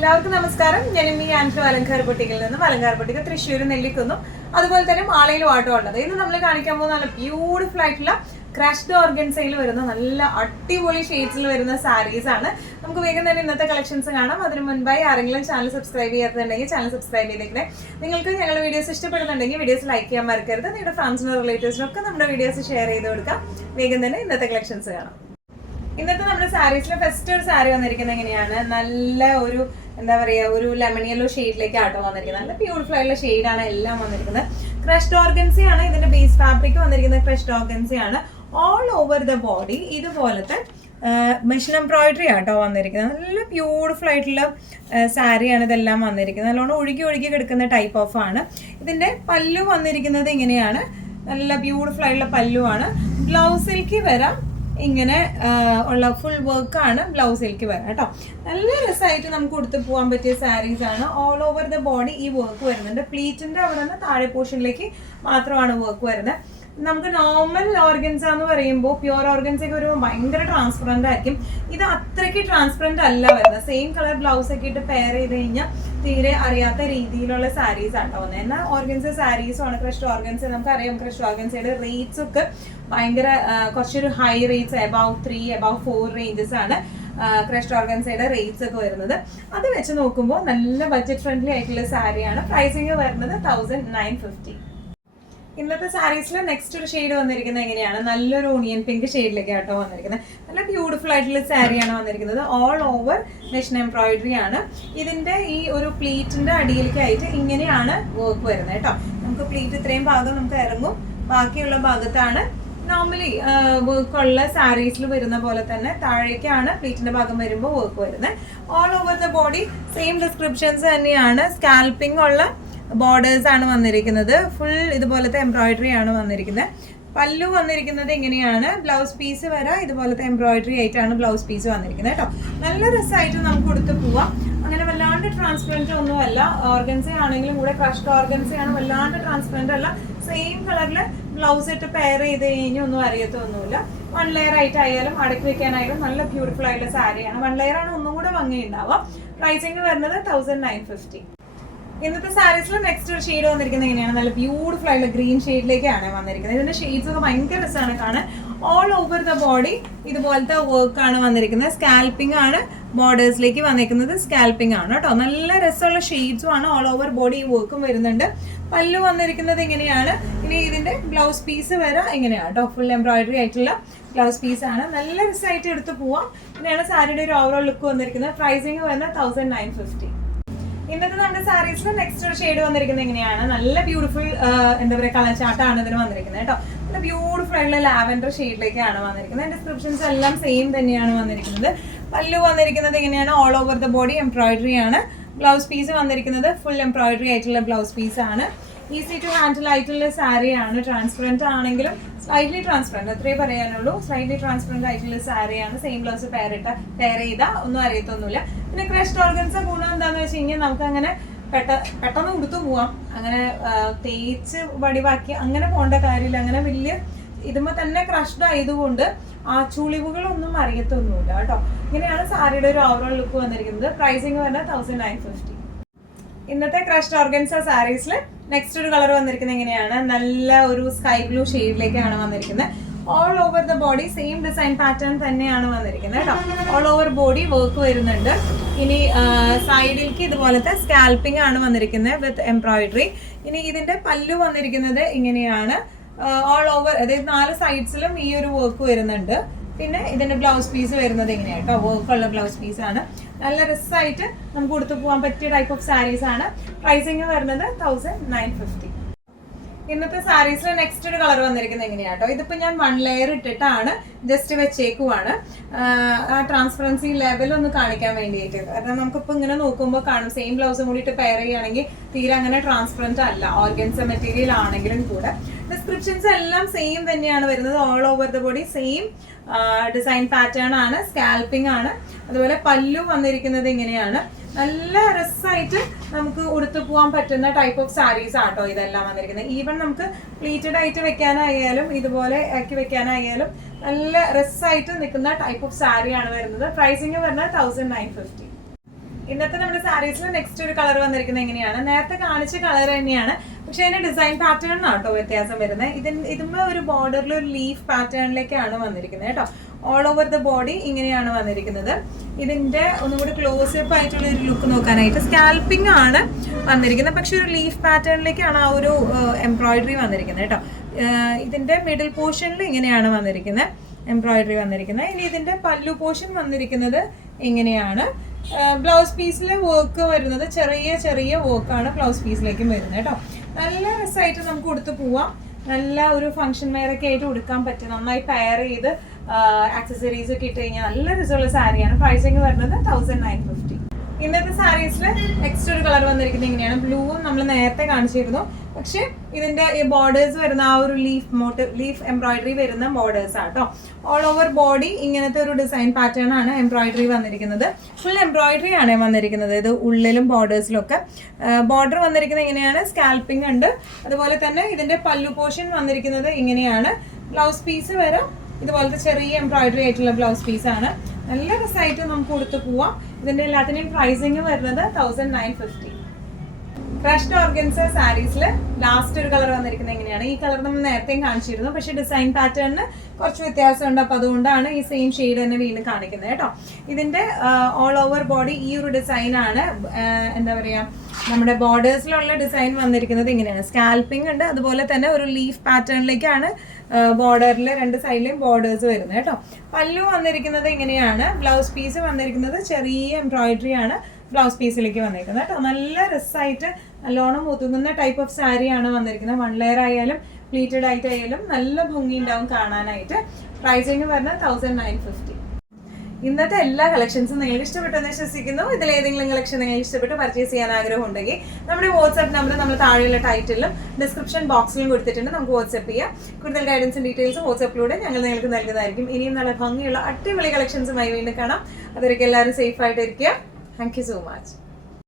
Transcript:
എല്ലാവർക്കും നമസ്കാരം. ഞാൻ ഈ ആൻഡ്രു അലങ്കാർ പൊട്ടിക്കിൽ നിന്നും അലങ്കാർ പൊട്ടിക്ക് തൃശ്ശൂർ നെല്ലിക്കുന്നു അതുപോലെ തന്നെ മാളയിലും ആട്ടോ ഉള്ളത്. ഇന്ന് നമ്മൾ കാണിക്കാൻ പോകുന്ന നല്ല ബ്യൂട്ടിഫുൾ ആയിട്ടുള്ള ക്രഷ്ഡ് ഓർഗൻസയിൽ വരുന്ന നല്ല അടിപൊളി ഷെയ്ഡ്സിൽ വരുന്ന സാരീസ് ആണ്. നമുക്ക് വേഗം തന്നെ ഇന്നത്തെ കളക്ഷൻസ് കാണാം. അതിന് മുൻപായി ആരെങ്കിലും ചാനൽ സബ്സ്ക്രൈബ് ചെയ്യാത്തുണ്ടെങ്കിൽ ചാനൽ സബ്സ്ക്രൈബ് ചെയ്തേക്കണേ. നിങ്ങൾക്ക് ഞങ്ങളുടെ വീഡിയോസ് ഇഷ്ടപ്പെടുന്നുണ്ടെങ്കിൽ വീഡിയോസ് ലൈക്ക് ചെയ്യാൻ മറക്കരുത്. നിങ്ങളുടെ ഫ്രണ്ട്സിനും റിലേറ്റീവ്സിനും ഒക്കെ നമ്മുടെ വീഡിയോസ് ഷെയർ ചെയ്ത് കൊടുക്കാം. വേഗം തന്നെ ഇന്നത്തെ കളക്ഷൻസ് കാണാം. ഇന്നത്തെ നമ്മുടെ സാരീസിലെ ഫസ്റ്റ് ഒരു സാരി വന്നിരിക്കുന്നത് എങ്ങനെയാണ്, നല്ല ഒരു എന്താ പറയുക, ഒരു ലെമൺ യെല്ലോ ഷെയ്ഡിലേക്ക് ആട്ടോ വന്നിരിക്കുന്നത്. നല്ല ബ്യൂട്ടിഫുൾ ആയിട്ടുള്ള ഷെയ്ഡാണ് എല്ലാം വന്നിരിക്കുന്നത്. ക്രഷ്ഡ് ഓർഗൻസി ആണ് ഇതിന്റെ ബേസ് ഫാബ്രിക് വന്നിരിക്കുന്നത്. ക്രഷ്ഡ് ഓർഗൻസി ആണ്. ഓൾ ഓവർ ദ ബോഡി ഇതുപോലത്തെ മെഷീൻ എംബ്രോയിഡറി ആട്ടോ വന്നിരിക്കുന്നത്. നല്ല ബ്യൂട്ടിഫുൾ ആയിട്ടുള്ള സാരിയാണ് ഇതെല്ലാം വന്നിരിക്കുന്നത്. നല്ലോണം ഒഴുകി ഒഴുകി കിടക്കുന്ന ടൈപ്പ് ഓഫ് ആണ്. ഇതിന്റെ പല്ലു വന്നിരിക്കുന്നത് ഇങ്ങനെയാണ്. നല്ല ബ്യൂട്ടിഫുൾ ആയിട്ടുള്ള പല്ലുവാണ്. ബ്ലൗസിലേക്ക് വരാം ഇങ്ങനെ ഉള്ള ഫുൾ വർക്കാണ് ബ്ലൗസിലേക്ക് വരാം കേട്ടോ. നല്ല രസമായിട്ട് നമുക്ക് കൊടുത്ത് പോകാൻ പറ്റിയ സാരീസ് ആണ്. ഓൾ ഓവർ ദ ബോഡി ഈ വർക്ക് വരുന്നുണ്ട്. പ്ലീറ്റിന്റെ അവിടെ നിന്ന് താഴെ പോർഷനിലേക്ക് മാത്രമാണ് വർക്ക് വരുന്നത്. നമുക്ക് നോർമൽ ഓർഗൻസ എന്ന് പറയുമ്പോൾ പ്യുവർ ഓർഗൻസൊക്കെ വരുമ്പോൾ ഭയങ്കര ട്രാൻസ്പെറന്റ് ആയിരിക്കും. ഇത് അത്രയ്ക്ക് ട്രാൻസ്പെറന്റ് അല്ല വരുന്നത്. സെയിം കളർ ബ്ലൗസ് ഒക്കെ ഇട്ട് പെയർ ചെയ്ത് കഴിഞ്ഞാൽ തീരെ അറിയാത്ത രീതിയിലുള്ള സാരീസ് ആട്ടോ വന്നത്. എന്നാൽ ഓർഗൻസ സാരീസും ആണ്. ക്രഷ്ഡ് ഓർഗൻസ നമുക്കറിയാം. ക്രഷ്ഡ് ഓർഗൻസയുടെ റേറ്റ്സ് ഒക്കെ ഭയങ്കര കുറച്ചൊരു high rates, above 3 above 4 ranges ആണ് ക്രഷ്ഡ് ഓർഗൻസയുടെ റേറ്റ്സ് ഒക്കെ വരുന്നത്. അത് വെച്ച് നോക്കുമ്പോൾ നല്ല ബഡ്ജറ്റ് ഫ്രണ്ട്ലി ആയിട്ടുള്ള സാരിയാണ്. പ്രൈസിങ് വരുന്നത് 1950. ഇന്നത്തെ സാരീസിൽ നെക്സ്റ്റ് ഒരു ഷെയ്ഡ് വന്നിരിക്കുന്നത് എങ്ങനെയാണ്, നല്ലൊരു ഓണിയൻ പിങ്ക് ഷെയ്ഡിലേക്ക് ആട്ടോ വന്നിരിക്കുന്നത്. നല്ല ബ്യൂട്ടിഫുൾ ആയിട്ടുള്ള സാരിയാണ് വന്നിരിക്കുന്നത്. ഓൾ ഓവർ മെഷീൻ എംബ്രോയിഡറി ആണ്. ഇതിന്റെ ഈ ഒരു പ്ലീറ്റിന്റെ അടിയിലേക്കായിട്ട് ഇങ്ങനെയാണ് വർക്ക് വരുന്നത് കേട്ടോ. നമുക്ക് പ്ലീറ്റ് ഇത്രയും ഭാഗം നമുക്ക് ഇറങ്ങും. ബാക്കിയുള്ള ഭാഗത്താണ് നോർമലി വർക്കുള്ള സാരീസിൽ വരുന്ന പോലെ തന്നെ താഴേക്കാണ് പ്ലീറ്റിന്റെ ഭാഗം വരുമ്പോൾ വർക്ക് വരുന്നത്. All over the body same descriptions തന്നെയാണ്. സ്കാൽപ്പിംഗ് ഉള്ള ബോർഡേഴ്സ് ആണ് വന്നിരിക്കുന്നത്. ഫുൾ ഇതുപോലത്തെ എംബ്രോയിഡറി ആണ് വന്നിരിക്കുന്നത്. പല്ലു വന്നിരിക്കുന്നത് ഇങ്ങനെയാണ്. ബ്ലൗസ് പീസ് വരെ ഇതുപോലത്തെ എംബ്രോയിഡറി ആയിട്ടാണ് ബ്ലൗസ് പീസ് വന്നിരിക്കുന്നത് കേട്ടോ. നല്ല രസമായിട്ട് നമുക്ക് കൊടുത്ത് പോവാം. അങ്ങനെ വല്ലാണ്ട് ട്രാൻസ്പെറന്റ് ഒന്നുമല്ല. ഓർഗൻസ ആണെങ്കിലും കൂടെ ക്രഷ്ഡ് ഓർഗൻസ ആണ്. വല്ലാണ്ട് ട്രാൻസ്പെറന്റ് അല്ല. സെയിം കളറിൽ ബ്ലൗസ് ഇട്ട് പെയർ ചെയ്ത് കഴിഞ്ഞാൽ ഒന്നും അറിയത്തൊന്നുമില്ല. 1 ലെയർ ആയിട്ടായാലും അടക്കി വെക്കാനായാലും നല്ല ബ്യൂട്ടിഫുൾ ആയിട്ടുള്ള സാരിയാണ്. 1 ലെയർ ആണ് ഒന്നും കൂടെ ഭംഗി ഉണ്ടാവുക. പ്രൈസിങ് വരുന്നത് 1950. ഇന്നത്തെ സാരീസിൽ നെക്സ്റ്റ് ഒരു ഷെയ്ഡ് വന്നിരിക്കുന്നത് എങ്ങനെയാണ്, നല്ല ബ്യൂട്ടിഫുൾ ആയിട്ടുള്ള ഗ്രീൻ ഷെയ്ഡിലേക്കാണ് വന്നിരിക്കുന്നത്. ഇതിന്റെ ഷെയ്ഡ്സ് ഒക്കെ ഭയങ്കര രസമാണ് കാണാൻ. ഓൾ ഓവർ ദ ബോഡി ഇതുപോലത്തെ വർക്ക് ആണ് വന്നിരിക്കുന്നത്. സ്കാൽപ്പിംഗ് ആണ് ബോർഡേഴ്സിലേക്ക് വന്നിരിക്കുന്നത്. സ്കാൽപ്പിംഗ് ആണ് കേട്ടോ. നല്ല രസമുള്ള ഷെയ്ഡ്സും ആണ്. ഓൾ ഓവർ ബോഡി ഈ വർക്കും വരുന്നുണ്ട്. പല്ലു വന്നിരിക്കുന്നത് ഇങ്ങനെയാണ്. ഇനി ഇതിന്റെ ബ്ലൗസ് പീസ് വരെ ഇങ്ങനെയാണ് കേട്ടോ. ഫുൾ എംബ്രോയിഡറി ആയിട്ടുള്ള ബ്ലൗസ് പീസ് ആണ്. നല്ല രസമായിട്ട് എടുത്ത് പോവാം. ഇങ്ങനെയാണ് സാരിയുടെ ഒരു ഓവറോൾ ലുക്ക് വന്നിരിക്കുന്നത്. പ്രൈസിങ് വരുന്നത് 1950. ഇന്നത്തെ നമ്മുടെ സാരീസിൽ നെക്സ്റ്റ് ഒരു ഷെയ്ഡ് വന്നിരിക്കുന്നത് എങ്ങനെയാണ്, നല്ല ബ്യൂട്ടിഫുൾ എന്താ പറയുക കളർ ചാർട്ടാണ് ഇതിന് വന്നിരിക്കുന്നത് കേട്ടോ. നല്ല ബ്യൂട്ടിഫുൾ ആയിട്ടുള്ള ലാവൻഡർ ഷെയ്ഡിലേക്കാണ് വന്നിരിക്കുന്നത്. ഡിസ്ക്രിപ്ഷൻസ് എല്ലാം സെയിം തന്നെയാണ് വന്നിരിക്കുന്നത്. പല്ലു വന്നിരിക്കുന്നത് എങ്ങനെയാണ്, all over the body embroidery ആണ്. ബ്ലൗസ് പീസ് വന്നിരിക്കുന്നത് ഫുൾ എംബ്രോയിഡറി ആയിട്ടുള്ള ബ്ലൗസ് പീസ് ആണ്. ഈസി ടു ഹാൻഡിൽ ആയിട്ടുള്ള സാരിയാണ്. ട്രാൻസ്പെറന്റ് ആണെങ്കിലും സ്ലൈറ്റ്ലി ട്രാൻസ്പെറന്റ് അത്രേ പറയാനുള്ളൂ. സ്ലൈറ്റ്ലി ട്രാൻസ്പെറന്റ് ആയിട്ടുള്ള സാരിയാണ്. സെയിം ബ്ലൗസ് പെയർ ചെയ്താൽ ഒന്നും അറിയത്തൊന്നുമില്ല. പിന്നെ ക്രഷ്ഡ് ഓർഗൻസ ഗുണം എന്താന്ന് വെച്ച് കഴിഞ്ഞാൽ നമുക്ക് അങ്ങനെ പെട്ടെന്ന് ഉടുത്തു പോവാം. അങ്ങനെ തേച്ച് വടിവാക്കി അങ്ങനെ പോകേണ്ട കാര്യമില്ല. അങ്ങനെ വലിയ ഇതുമ്പോൾ തന്നെ ക്രഷ്ഡ് ആയതുകൊണ്ട് ആ ചുളിവുകളൊന്നും അറിയത്തൊന്നുമില്ല കേട്ടോ. ഇങ്ങനെയാണ് സാരിയുടെ ഒരു ഓവറോൾ ലുക്ക് വന്നിരിക്കുന്നത്. പ്രൈസിങ് വരുന്നത് 1950. ഇന്നത്തെ ക്രഷ്ഡ് ഓർഗൻസ സാരീസിൽ നെക്സ്റ്റ് ഒരു കളർ വന്നിരിക്കുന്നത് എങ്ങനെയാണ്, നല്ല ഒരു സ്കൈ ബ്ലൂ ഷെയ്ഡിലേക്കാണ് വന്നിരിക്കുന്നത്. All over the body same design pattern തന്നെയാണ് വന്നിരിക്കുന്നത് കേട്ടോ. ഓൾ ഓവർ ബോഡി വർക്ക് വരുന്നുണ്ട്. ഇനി സൈഡിലേക്ക് ഇതുപോലത്തെ സ്കാൽപ്പിംഗ് ആണ് വന്നിരിക്കുന്നത് വിത്ത് എംബ്രോയിഡറി. ഇനി ഇതിന്റെ പല്ലു വന്നിരിക്കുന്നത് ഇങ്ങനെയാണ്. ഓൾ ഓവർ അതായത് 4 സൈഡ്സിലും ഈ ഒരു വർക്ക് വരുന്നുണ്ട്. പിന്നെ ഇതിന്റെ ബ്ലൗസ് പീസ് വരുന്നത് എങ്ങനെയാണ് കേട്ടോ. വർക്കുള്ള ബ്ലൗസ് പീസ് ആണ്. നല്ല രസമായിട്ട് നമുക്ക് കൊടുത്തു പോകാൻ പറ്റിയ ടൈപ്പ് ഓഫ് സാരീസ് ആണ്. പ്രൈസിങ് വരുന്നത് 1950. ഇന്നത്തെ സാരീസിൽ നെക്സ്റ്റ് ഒരു കളർ വന്നിരിക്കുന്നത് എങ്ങനെയാട്ടോ. ഇതിപ്പോ ഞാൻ 1 ലെയർ ഇട്ടിട്ടാണ് ജസ്റ്റ് വെച്ചേക്കുവാണ്. ആ ട്രാൻസ്പെറൻസി ലെവൽ ഒന്ന് കാണിക്കാൻ വേണ്ടിയിട്ട്. കാരണം നമുക്കിപ്പോൾ ഇങ്ങനെ നോക്കുമ്പോൾ കാണും സെയിം ബ്ലൗസും കൂടിയിട്ട് പെയർ ചെയ്യുകയാണെങ്കിൽ തീരെ അങ്ങനെ ട്രാൻസ്പെറന്റ് അല്ല. ഓർഗൻസ മെറ്റീരിയൽ ആണെങ്കിലും കൂടെ ഡിസ്ക്രിപ്ഷൻസ് എല്ലാം സെയിം തന്നെയാണ് വരുന്നത്. All over the body same design pattern ആണ്. സ്കാൽപ്പിംഗ് ആണ്. അതുപോലെ പല്ലു വന്നിരിക്കുന്നത് ഇങ്ങനെയാണ്. നല്ല രസമായിട്ട് നമുക്ക് ഉടുത്തു പോകാൻ പറ്റുന്ന ടൈപ്പ് ഓഫ് സാരീസ് ആട്ടോ ഇതെല്ലാം വന്നിരിക്കുന്നത്. ഈവൻ നമുക്ക് പ്ലീറ്റഡ് ആയിട്ട് വെക്കാനായാലും ഇതുപോലെ ആക്കി വെക്കാനായാലും നല്ല രസമായിട്ട് നിൽക്കുന്ന ടൈപ്പ് ഓഫ് സാരിയാണ് വരുന്നത്. പ്രൈസിങ് വരുന്നത് 1950. ഇന്നത്തെ നമ്മുടെ സാരീസിൽ നെക്സ്റ്റ് ഒരു കളർ വന്നിരിക്കുന്നത് എങ്ങനെയാണ്, നേരത്തെ കാണിച്ച കളർ തന്നെയാണ്, പക്ഷെ അതിന്റെ ഡിസൈൻ പാറ്റേൺ ആട്ടോ വ്യത്യാസം വരുന്നത്. ഇതിന്മേ ഒരു ബോർഡറിൽ ഒരു ലീഫ് പാറ്റേണിലേക്കാണ് വന്നിരിക്കുന്നത് കേട്ടോ. ഓൾ ഓവർ ദ ബോഡി ഇങ്ങനെയാണ് വന്നിരിക്കുന്നത്. ഇതിന്റെ ഒന്നുകൂടി ക്ലോസപ്പ് ആയിട്ടുള്ള ഒരു ലുക്ക് നോക്കാനായിട്ട് സ്കാൽപ്പിംഗ് ആണ് വന്നിരിക്കുന്നത്, പക്ഷെ ഒരു ലീഫ് പാറ്റേണിലേക്കാണ് ആ ഒരു എംബ്രോയിഡറി വന്നിരിക്കുന്നത് കേട്ടോ. ഇതിന്റെ മിഡിൽ പോർഷനിൽ ഇങ്ങനെയാണ് വന്നിരിക്കുന്നത് എംബ്രോയിഡറി വന്നിരിക്കുന്നത്. ഇനി ഇതിന്റെ പല്ലു പോർഷൻ വന്നിരിക്കുന്നത് ഇങ്ങനെയാണ്. ബ്ലൗസ് പീസിലെ വർക്ക് വരുന്നത് ചെറിയ ചെറിയ വർക്കാണ് ബ്ലൗസ് പീസിലേക്കും വരുന്നത് കേട്ടോ. നല്ല രസമായിട്ട് നമുക്ക് കൊടുത്തു പോവാം. നല്ല ഒരു ഫംഗ്ഷൻ വെയർ ഒക്കെ ആയിട്ട് കൊടുക്കാൻ പറ്റും. നന്നായി പെയർ ചെയ്ത് ആക്സസറീസ് ഒക്കെ ഇട്ട് കഴിഞ്ഞാൽ നല്ല രസമുള്ള സാരിയാണ്. പ്രൈസിങ് വരുന്നത് 1950. ഇന്നത്തെ സാരീസിൽ നെക്സ്റ്റ് ഒരു കളർ വന്നിരിക്കുന്നത് ഇങ്ങനെയാണ്. ബ്ലൂവും നമ്മൾ നേരത്തെ കാണിച്ചിരുന്നു, പക്ഷെ ഇതിന്റെ ബോർഡേഴ്സ് വരുന്ന ആ ഒരു ലീഫ് എംബ്രോയിഡറി വരുന്ന ബോർഡേഴ്സ് ആട്ടോ. ഓൾ ഓവർ ബോഡി ഇങ്ങനത്തെ ഒരു ഡിസൈൻ പാറ്റേൺ ആണ് എംബ്രോയിഡറി വന്നിരിക്കുന്നത്. ഫുൾ എംബ്രോയിഡറി ആണ് വന്നിരിക്കുന്നത്. ഇത് ഉള്ളിലും ബോർഡേഴ്സിലും ഒക്കെ ബോർഡർ വന്നിരിക്കുന്നത് ഇങ്ങനെയാണ്. സ്കാൽപ്പിംഗ് ഉണ്ട്. അതുപോലെ തന്നെ ഇതിന്റെ പല്ലു പോർഷൻ വന്നിരിക്കുന്നത് ഇങ്ങനെയാണ്. ബ്ലൗസ് പീസ് വരെ ഇതുപോലത്തെ ചെറിയ എംബ്രോയിഡറി ആയിട്ടുള്ള ബ്ലൗസ് പീസാണ്. നല്ല രസമായിട്ട് നമുക്ക് കൊടുത്ത് പോവാം. ഇതിന്റെ എല്ലാത്തിന്റെയും പ്രൈസിങ് വരുന്നത് 1950. ക്രഷ്ഡ് ഓർഗൻസ സാരീസിൽ ലാസ്റ്റ് ഒരു കളർ വന്നിരിക്കുന്നത് എങ്ങനെയാണ്. ഈ കളർ നമ്മൾ നേരത്തെയും കാണിച്ചിരുന്നു, പക്ഷെ ഡിസൈൻ പാറ്റേണിന് കുറച്ച് വ്യത്യാസമുണ്ട്. അപ്പോൾ അതുകൊണ്ടാണ് ഈ സെയിം ഷെയ്ഡ് തന്നെ വീണ്ടും കാണിക്കുന്നത് കേട്ടോ. ഇതിന്റെ ഓൾ ഓവർ ബോഡി ഈ ഒരു ഡിസൈനാണ്. എന്താ പറയുക, നമ്മുടെ ബോർഡേഴ്സിലുള്ള ഡിസൈൻ വന്നിരിക്കുന്നത് ഇങ്ങനെയാണ്. സ്കാൽപ്പിംഗ് ഉണ്ട്. അതുപോലെ തന്നെ ഒരു ലീഫ് പാറ്റേണിലേക്കാണ് ബോർഡറിൽ രണ്ട് സൈഡിലെയും ബോർഡേഴ്സ് വരുന്നത് കേട്ടോ. പല്ലു വന്നിരിക്കുന്നത് ഇങ്ങനെയാണ്. ബ്ലൗസ് പീസ് വന്നിരിക്കുന്നത് ചെറിയ എംബ്രോയിഡറി ആണ് ബ്ലൗസ് പീസിലേക്ക് വന്നിരിക്കുന്നത് കേട്ടോ. നല്ല രസമായിട്ട് നല്ലോണം ഒതുങ്ങുന്ന ടൈപ്പ് ഓഫ് സാരിയാണ് വന്നിരിക്കുന്നത്. 1 ലെയർ ആയാലും പ്ലീറ്റഡ് ആയിട്ടായാലും നല്ല ഭംഗി ഉണ്ടാവും കാണാനായിട്ട്. പ്രൈസിങ് വരുന്നത് 1950. ഇന്നത്തെ എല്ലാ കളക്ഷൻസും നിങ്ങൾക്ക് ഇഷ്ടപ്പെട്ടെന്ന് വിശ്വസിക്കുന്നു. ഇതിലേതെങ്കിലും കളക്ഷൻ നിങ്ങൾക്ക് ഇഷ്ടപ്പെട്ട് പർച്ചേസ് ചെയ്യാൻ ആഗ്രഹം ഉണ്ടെങ്കിൽ നമ്മുടെ വാട്സ്ആപ്പ് നമ്പർ നമ്മൾ താഴെയുള്ള ടൈറ്റിലും ഡിസ്ക്രിപ്ഷൻ ബോക്സിലും കൊടുത്തിട്ടുണ്ട്. നമുക്ക് വാട്സ്ആപ്പ് ചെയ്യാം. കൂടുതൽ ഗൈഡൻസും ഡീറ്റെയിൽസും വാട്സ്ആപ്പിലൂടെ ഞങ്ങൾ നിങ്ങൾക്ക് നൽകുന്നതായിരിക്കും. ഇനിയും നല്ല ഭംഗിയുള്ള അടിപൊളി കളക്ഷൻസുമായി വീണ്ടും കാണാം. അതൊക്കെ എല്ലാവരും സേഫ് ആയിട്ട് ഇരിക്കുക. Thank you so much.